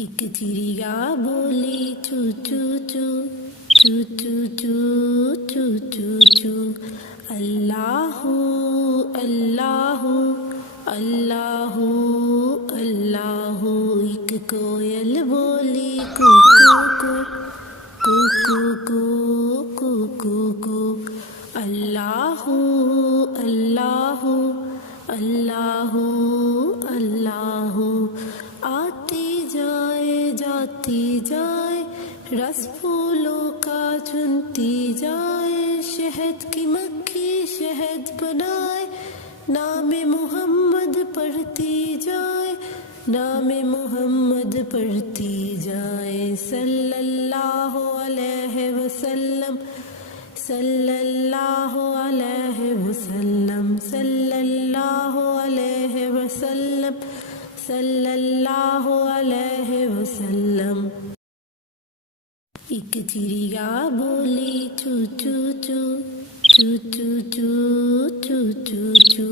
ایک چڑیا بولی چو چو چو چو چو چو چو چو چو اللہ اللہ اللہ اللہ ایک کوئل بولی کو کو کو کو کو کو کو اللہ اللہ اللہ اللہ آتی جائے جاتی جائے رس پھولوں کا چنتی جائے شہد کی مکھی شہد بنائے نام محمد پڑھتی جائے نام محمد پڑھتی جائے صلی اللہ علیہ وسلم صلی اللہ علیہ وسلم صلی اللہ علیہ وسلم صلی اللہ علیہ وسلم ایک چڑیا بولی چو چو چو چو چو چو چو چو چو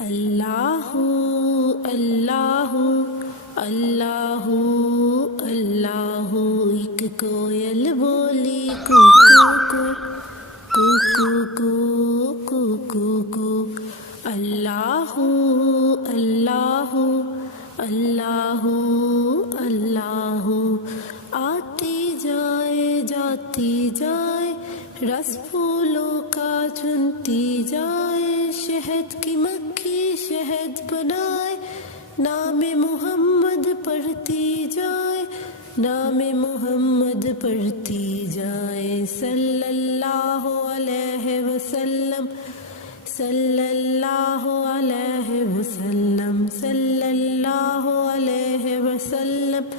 اللہ اللہ اللہ اللہ ایک کوئل بولی کو کو کو کو کو کو کو اللہ اللہ اللہ اللہ آتی جائے جاتی جائے رس پھولوں کا چنتی جائے شہد کی مکھی شہد بنائے نام محمد پڑھتی جائے نام محمد پڑھتی جائے صلی اللہ علیہ وسلم صلی اللہ علیہ وسلم صلی اللہ علیہ وسلم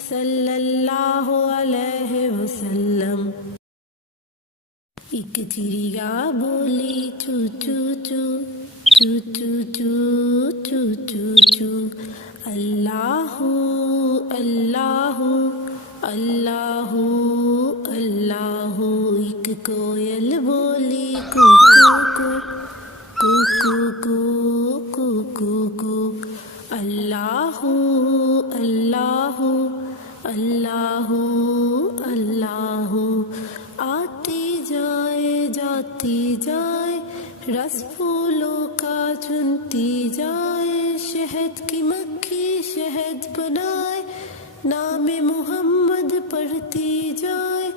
صلی اللہ علیہ وسلم ایک چڑیا بولی چو چو چو چو چو چو چو چو چو اللہ اللہ اللہ اللہ ایک کوئل بولی کو کو کو کو کو کو کو اللہ اللہ اللہ اللہ آتی جائے جاتی جائے رس پھولوں کا چنتی جائے شہد کی مکھی شہد بنائے نام محمد پڑھتی جائے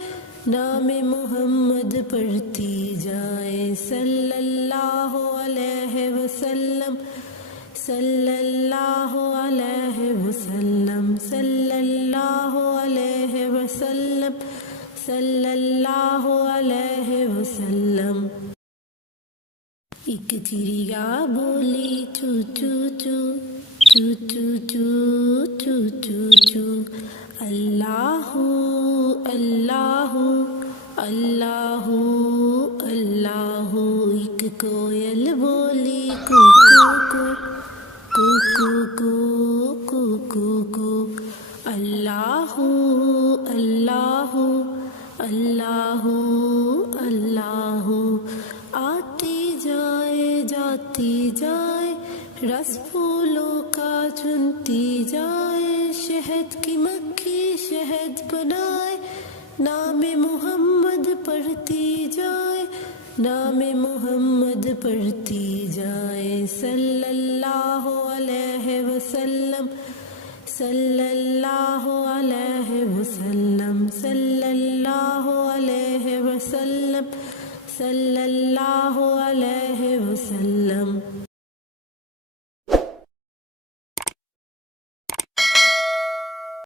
نام محمد پڑھتی جائے صلی اللہ علیہ وسلم صلی اللہ علیہ وسلم صلی اللہ علیہ وسلم صلی اللہ علیہ وسلم ایک چڑیا بولی چو چو چو چو چو چو چو چو چو اللہ اللہ اللہ اللہ ایک کوئل بولی کو کو کو کو کو کو کو اللہ اللہ اللہ اللہ آتی جائے جاتی جائے رس پھولوں کا چنتی جائے شہد کی مکھی شہد بنائے نام محمد پڑھتی جائے نام محمد پڑھتی جائے صلی اللہ علیہ وسلم صلی اللہ علیہ وسلم صلی اللہ علیہ وسلم صلی اللہ علیہ وسلم